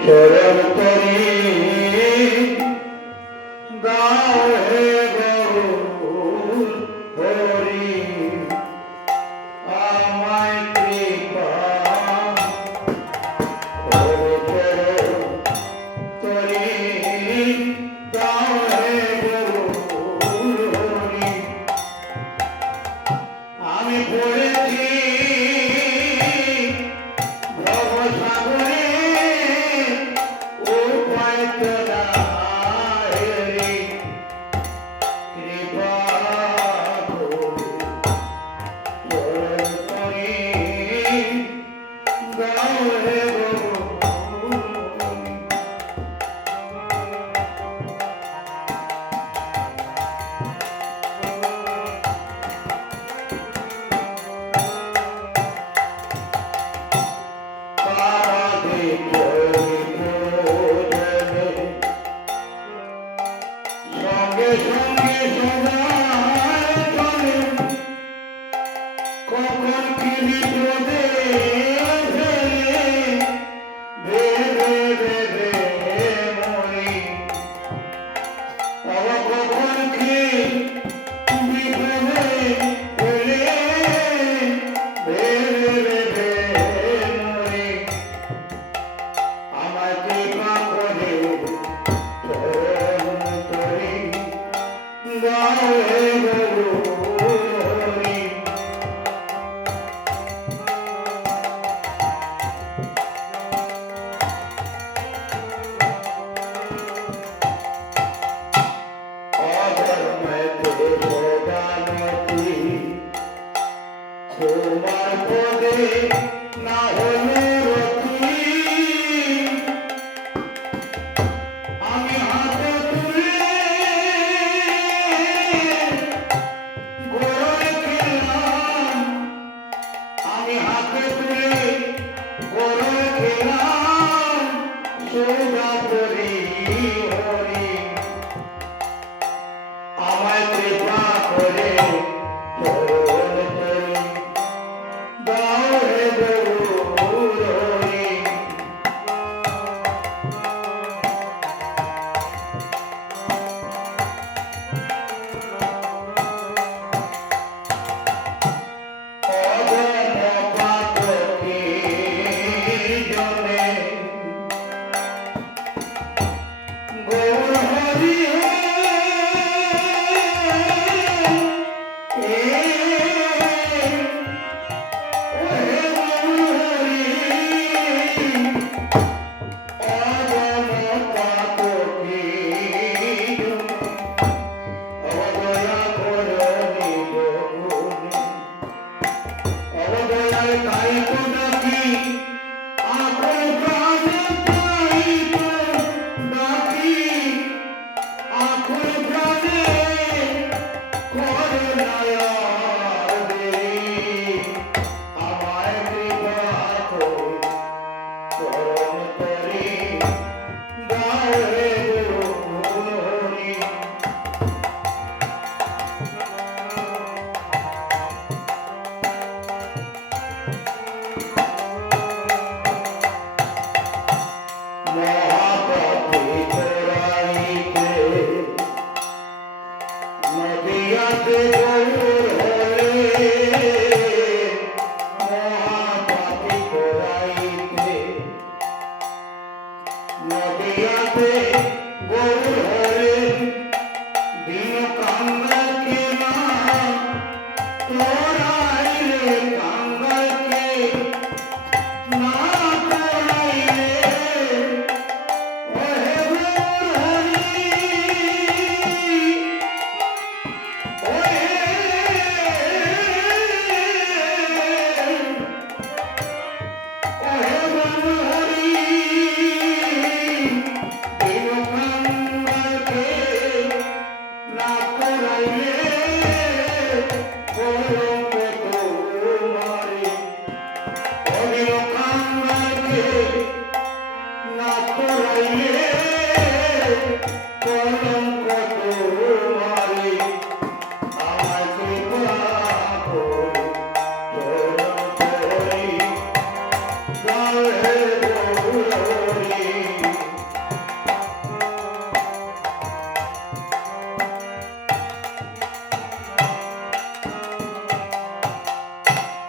শরণ করি দাও হে গৌর হরি আমায় কৃপা করি দাও হে গৌর হরি আমি পড়েছি ভবসাগরে উপায় তো নাই রে কৃপা করি দাও হে সঙ্গে সঙ্গে সদায় চলে কখন কি বিপদে ফেলে ভেবে ভেবে মরি বাবা কখন কি বিপদে ফেলে ভেবে ভেবে মরি আমার কৃপা করে চরণ করি দাও হে গৌরী অধর্মেতে ভোগানতি তোমার পদে না হলে রতি আমি হাতে তুলে গড়ে খেলাম আমি হাতে তুলে গড়ে খেলাম